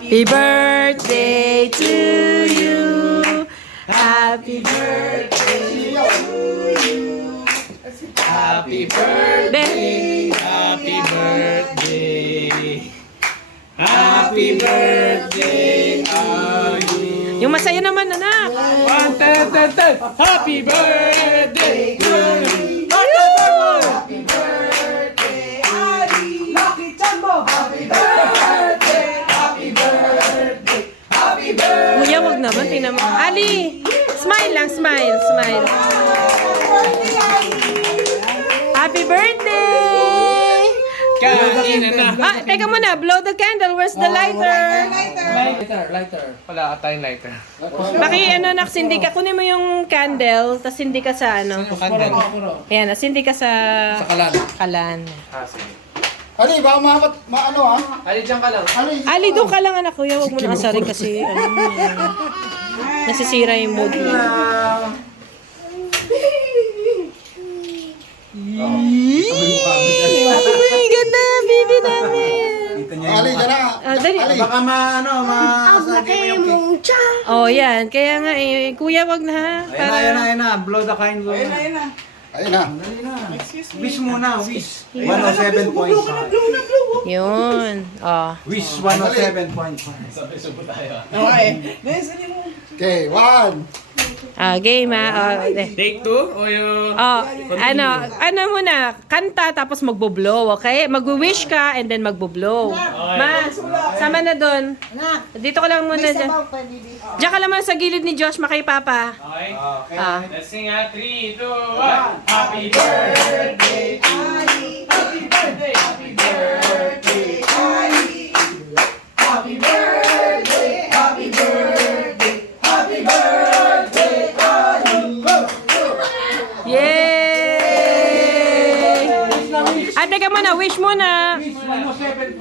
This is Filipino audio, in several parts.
Happy birthday to you. Happy birthday to you. Happy birthday, happy birthday. Happy birthday to you. Yung masaya naman, anak. 1, 2, 3, 3. Happy birthday to you. Happy birthday, Ali! Lucky Jumbo! Happy birthday! Happy birthday! Happy birthday! Kuya, wag naman. Tingnan mo. Ali, smile lang. Smile, smile. Birthday, Ali! Happy birthday! Kain na. Ah, teka muna. Blow the candle. Where's the lighter? Lighter. Wala tayong lighter. Baki, ano, nak, sindi ka. Kunin mo yung candle, tapos sindi ka sa, ano. Ayan, sindi ka sa kalan. kalan. Ah, sige. Ali, baka maano ha? Ali, dyan ka lang. Ali, Ali, doon ka lang, anak. Kuya, wag mo na asarin kasi, ano, nasisira yung mood mo. Ay, ganda, baby namin. Ali, dyan na. Dali. Baka masagi mo yung cake. Oh, yan. Kaya nga, eh, kuya, wag na, ha? Ayan na. Blow the candle. Ayun na. Ayun na. Dali na. Wish muna, wish. 107.5. Yun. Oh. Wish 107.5. Okay. Guys, ano mo? Okay, 1. Game, ha? Oh, Take 2 o yung... oh, ano muna, kanta tapos magbo-blow, okay? Mag-wish ka and then magbo-blow. Ma, sama na doon. Dito ka lang muna dyan. Diyan ka lang muna sa gilid ni Josh, makay Papa. Okay. Ah. Let's sing 3, 2, 1. Happy birthday to you. Happy birthday. Happy birthday. Ali! Happy birthday! Happy birthday! Happy birthday, Ali! Yay! Ah, teka muna, wish muna. Wish 107.5.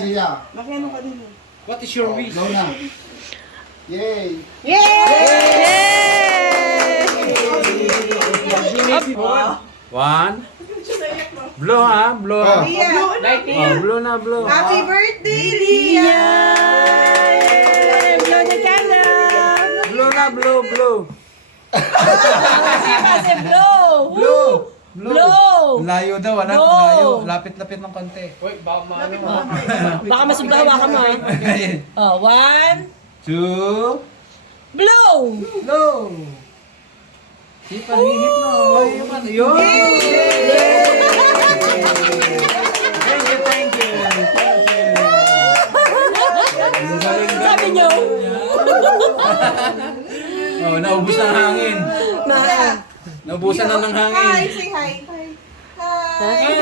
Siya. Makiano ka din. What is your wish? Blow na. Yay. Yay! One. Blow ha, blow ha. Lia! Oh, blow na, blow. Happy birthday, Lia! Yay! Blow the candle! Blow na, blow. Kasi blow! Blow. Blow! Layo daw, anak. Blow. Layo. Lapit-lapit ng konti. Uy, baka maano mo. Baka masubdawa ka mo. Oh, 1, 2. blow! Blow. Si pahihit na. Yun. Thank you. Sabi niyo? Oh, naubos na ang hangin. Naubusan na ng hangin. Hi! Say hi! Hi!